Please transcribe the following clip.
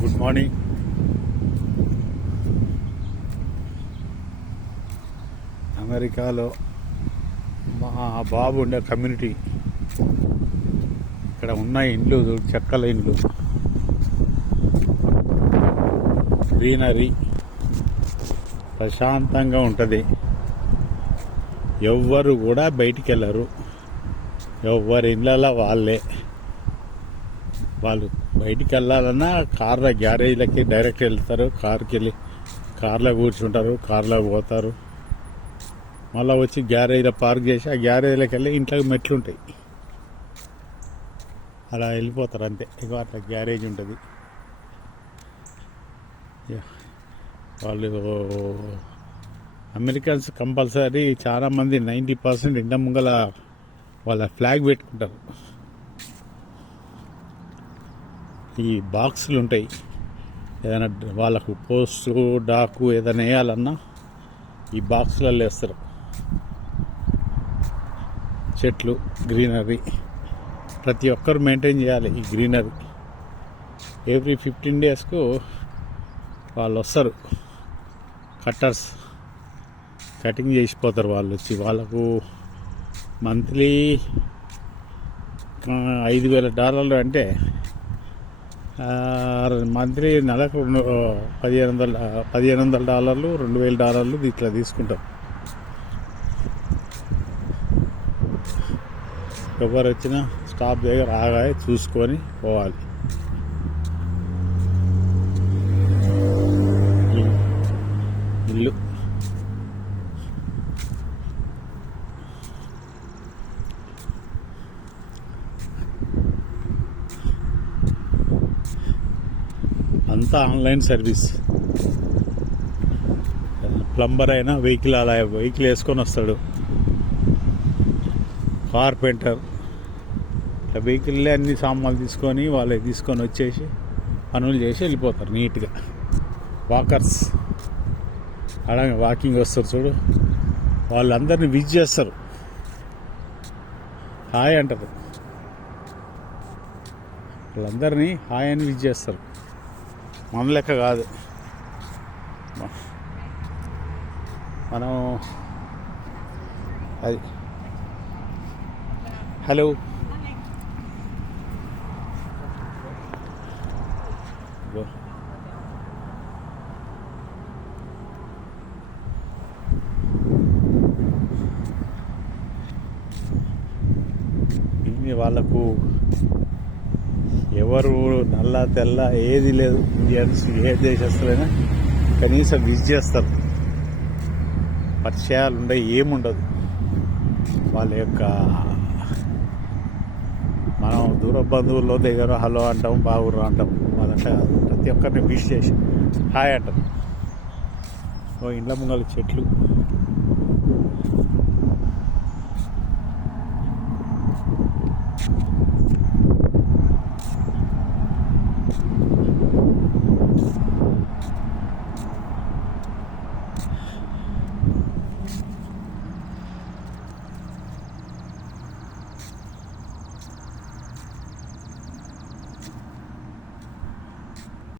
Good morning. అమెరికాలో మా బాబు ఉండే కమ్యూనిటీ ఇక్కడ ఉన్న ఇండ్లు చెక్కల ఇండ్లు, గ్రీనరీ, ప్రశాంతంగా ఉంటుంది. ఎవ్వరు కూడా బయటికి వెళ్ళరు. ఎవరి ఇళ్ళలో వాళ్ళు బయటికి వెళ్ళాలన్నా కార్ల గ్యారేజ్లకి డైరెక్ట్ వెళ్తారు. కార్లో కూర్చుంటారు, కార్లో పోతారు, మళ్ళీ వచ్చి గ్యారేజ్లో పార్క్ చేసి ఆ గ్యారేజ్లోకి వెళ్ళి ఇంట్లోకి మెట్లు ఉంటాయి, అలా వెళ్ళిపోతారు అంతే. ఇక అట్లా గ్యారేజ్ ఉంటుంది. వాళ్ళు అమెరికన్స్ కంపల్సరీ చాలామంది 90% ఇంట ముంగల వాళ్ళ ఫ్లాగ్ పెట్టుకుంటారు. ఈ బాక్సులు ఉంటాయి, ఏదైనా వాళ్ళకు పోస్టు డాకు ఏదైనా వేయాలన్నా ఈ బాక్సులలో వేస్తారు. చెట్లు, గ్రీనరీ ప్రతి ఒక్కరు మెయింటైన్ చేయాలి. ఈ గ్రీనరీ ఎవ్రీ 15 డేస్కు వాళ్ళు వస్తారు, కట్టర్స్ కటింగ్ చేసిపోతారు. వాళ్ళు వచ్చి వాళ్ళకు మంత్లీ $5,000 అంటే మంత్లీ నెలకు $1,500 $2,000 ఇట్లా తీసుకుంటారు. ఎవరు వచ్చినా స్టాప్ దగ్గర ఆగాయి చూసుకొని పోవాలి. ఇల్లు అంతా ఆన్లైన్ సర్వీస్. ప్లంబర్ అయినా వెహికల్ వేసుకొని వస్తాడు. కార్పెంటర్ వెహికల్లే అన్ని సామాన్లు తీసుకొని వాళ్ళే తీసుకొని వచ్చేసి పనులు చేసి వెళ్ళిపోతారు నీట్గా. వాకర్స్ అలాగే వాకింగ్ వస్తారు చూడు, వాళ్ళందరినీ విజ్ చేస్తారు, హాయ్ అంటారు. వాళ్ళందరినీ హాయ్ అని విజ్ చేస్తారు. మన లెక్క కాదు, మనం అది హలో వాళ్ళకు ఎవరు నల్ల తెల్ల ఏది లేదు. ఇండియన్స్ ఏ దేశస్తులైనా కనీసం విజ్ చేస్తారు. పరిచయాలు ఉండవు, ఏముండదు. వాళ్ళ యొక్క మనం దూర బంధువుల్లో దగ్గర హలో అంటాం, బాగుర్రా అంటాం. వాళ్ళంటే ప్రతి ఒక్కరిని విష్ చేసి హాయ్ అంటాం. ఇండ్ల ముంగల చెట్లు,